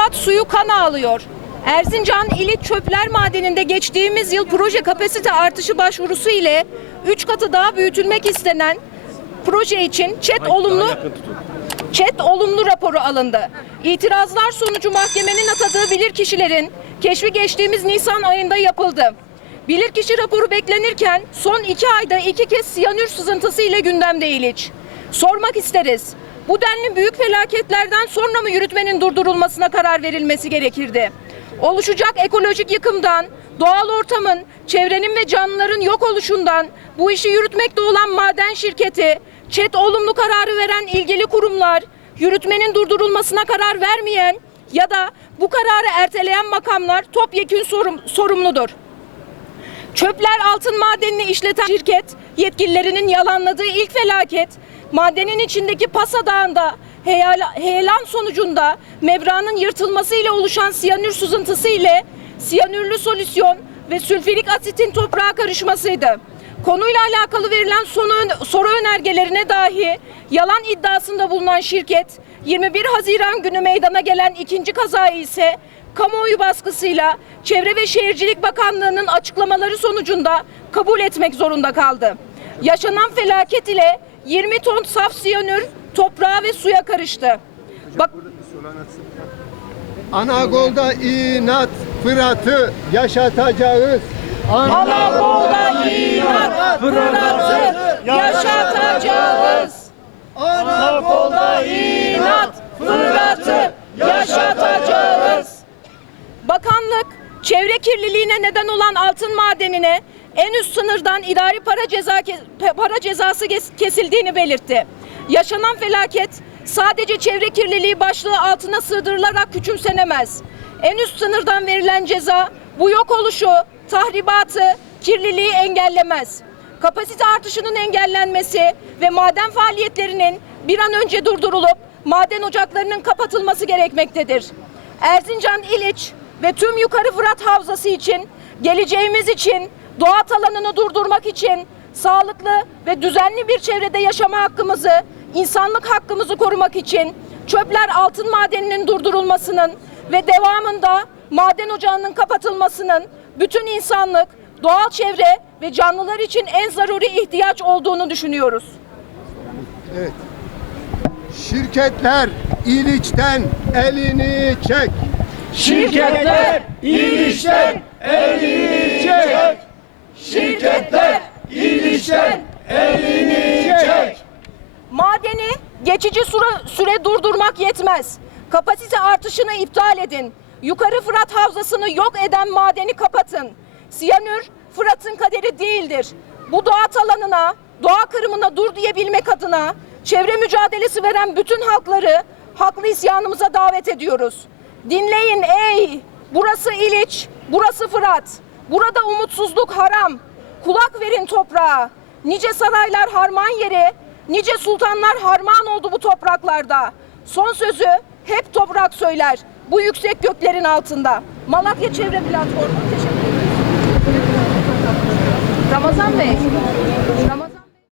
Fırat suyu kan ağlıyor. Erzincan İlit Çöpler Madeni'nde geçtiğimiz yıl proje kapasite artışı başvurusu ile 3 katı daha büyütülmek istenen proje için ÇED olumlu ÇED olumlu raporu alındı. İtirazlar sonucu mahkemenin atadığı bilirkişilerin keşfi geçtiğimiz Nisan ayında yapıldı. Bilirkişi raporu beklenirken son iki ayda iki kez siyanür sızıntısı ile gündemde İliç. Sormak isteriz. Bu denli büyük felaketlerden sonra mı yürütmenin durdurulmasına karar verilmesi gerekirdi? Oluşacak ekolojik yıkımdan, doğal ortamın, çevrenin ve canlıların yok oluşundan, bu işi yürütmekte olan maden şirketi, ÇED olumlu kararı veren ilgili kurumlar, yürütmenin durdurulmasına karar vermeyen ya da bu kararı erteleyen makamlar topyekün sorum, sorumludur. Çöpler altın madenini işleten şirket yetkililerinin yalanladığı ilk felaket madenin içindeki Pasa Dağı'nda heyala- heyelan sonucunda mebranın yırtılmasıyla oluşan siyanür sızıntısı ile siyanürlü solüsyon ve sülfürik asitin toprağa karışmasıydı. Konuyla alakalı verilen sonu, soru önergelerine dahi yalan iddiasında bulunan şirket 21 Haziran günü meydana gelen ikinci kazayı ise kamuoyu baskısıyla Çevre ve Şehircilik Bakanlığı'nın açıklamaları sonucunda kabul etmek zorunda kaldı. Yaşanan felaket ile 20 ton saf siyanür toprağa ve suya karıştı. Bak Anagol'da inat Fırat'ı yaşatacağız. Anadolu'da inat Fırat'ı yaşatacağız. Anadolu'da inat Fırat'ı yaşatacağız. Bakanlık çevre kirliliğine neden olan altın madenine en üst sınırdan idari para ceza para cezası kes- kesildiğini belirtti. Yaşanan felaket sadece çevre kirliliği başlığı altına sığdırılarak küçümsenemez. En üst sınırdan verilen ceza bu yok oluşu, tahribatı, kirliliği engellemez. Kapasite artışının engellenmesi ve maden faaliyetlerinin bir an önce durdurulup maden ocaklarının kapatılması gerekmektedir. Erzincan İliç ve tüm Yukarı Fırat Havzası için, geleceğimiz için, doğa alanını durdurmak için sağlıklı ve düzenli bir çevrede yaşama hakkımızı, insanlık hakkımızı korumak için çöpler altın madeninin durdurulmasının ve devamında maden ocağının kapatılmasının bütün insanlık, doğal çevre ve canlılar için en zaruri ihtiyaç olduğunu düşünüyoruz. Evet. Şirketler İliç'ten elini çek. Şirketler İlişten elini çek. Şirketler İlişten elini çek. Madeni geçici süre, süre durdurmak yetmez. Kapasite artışını iptal edin. Yukarı Fırat Havzası'nı yok eden madeni kapatın. Siyanür Fırat'ın kaderi değildir. Bu doğa alanına, doğa kırımına dur diyebilmek adına çevre mücadelesi veren bütün halkları haklı isyanımıza davet ediyoruz. Dinleyin ey! Burası İliç, burası Fırat. Burada umutsuzluk haram. Kulak verin toprağa. Nice saraylar harman yeri, nice sultanlar harman oldu bu topraklarda. Son sözü hep toprak söyler. Bu yüksek göklerin altında. Malatya Çevre Platformu teşekkür ederim. Ramazan Bey. Ramazan